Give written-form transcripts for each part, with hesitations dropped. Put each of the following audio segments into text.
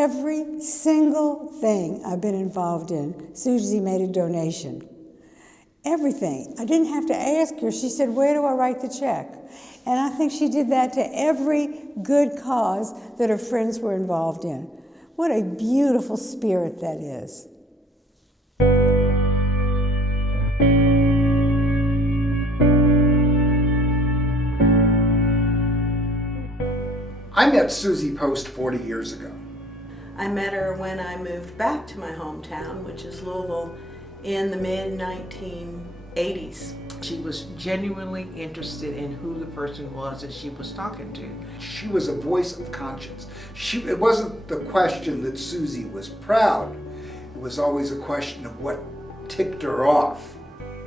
Every single thing I've been involved in, Suzy made a donation. Everything. I didn't have to ask her. She said, where do I write the check? And I think she did that to every good cause that her friends were involved in. What a beautiful spirit that is. I met Suzy Post 40 years ago. I met her when I moved back to my hometown, which is Louisville, in the mid-1980s. She was genuinely interested in who the person was that she was talking to. She was a voice of conscience. It wasn't the question that Suzy was proud. It was always a question of what ticked her off.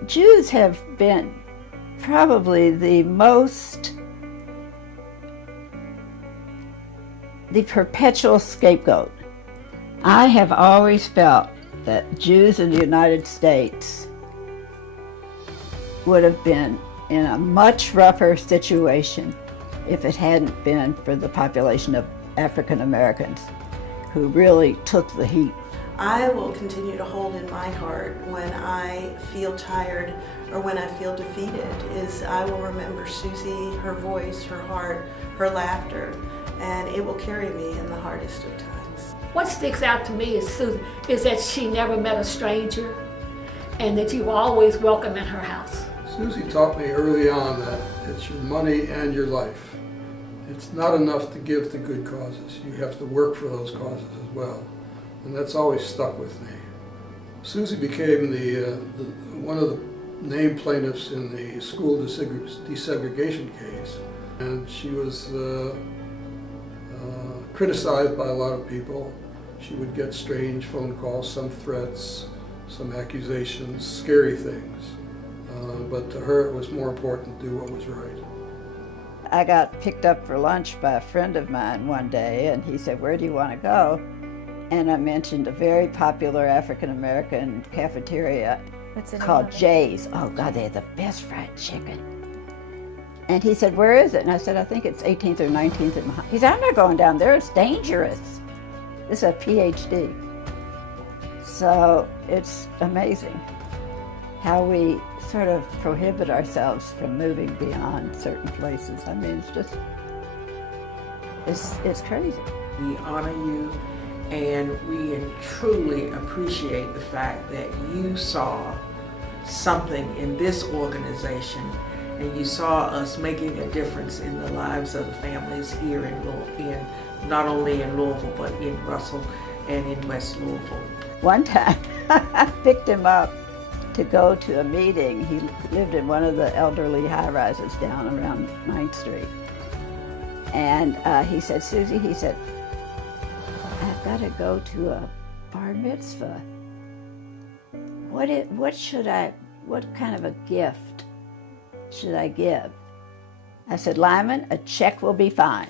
Jews have been probably the perpetual scapegoat. I have always felt that Jews in the United States would have been in a much rougher situation if it hadn't been for the population of African Americans who really took the heat. I will continue to hold in my heart when I feel tired or when I feel defeated is I will remember Suzy, her voice, her heart, her laughter, and it will carry me in the hardest of times. What sticks out to me is Suzy, is that she never met a stranger and that you were always welcome in her house. Suzy taught me early on that it's your money and your life. It's not enough to give to good causes. You have to work for those causes as well. And that's always stuck with me. Suzy became one of the named plaintiffs in the school desegregation case. And she was criticized by a lot of people. She would get strange phone calls, some threats, some accusations, scary things. But to her it was more important to do what was right. I got picked up for lunch by a friend of mine one day, and he said, where do you want to go? And I mentioned a very popular African-American cafeteria called Jay's. Oh God, they had the best fried chicken. And he said, where is it? And I said, I think it's 18th or 19th. He said, I'm not going down there, it's dangerous. This is a PhD. So it's amazing how we sort of prohibit ourselves from moving beyond certain places. I mean, it's crazy. We honor you, and we truly appreciate the fact that you saw something in this organization and you saw us making a difference in the lives of the families here in not only in Louisville, but in Russell and in West Louisville. One time, I picked him up to go to a meeting. He lived in one of the elderly high-rises down around 9th Street. And he said, Suzy, he said, I've got to go to a bar mitzvah. What kind of a gift should I give? I said, Lyman, a check will be fine.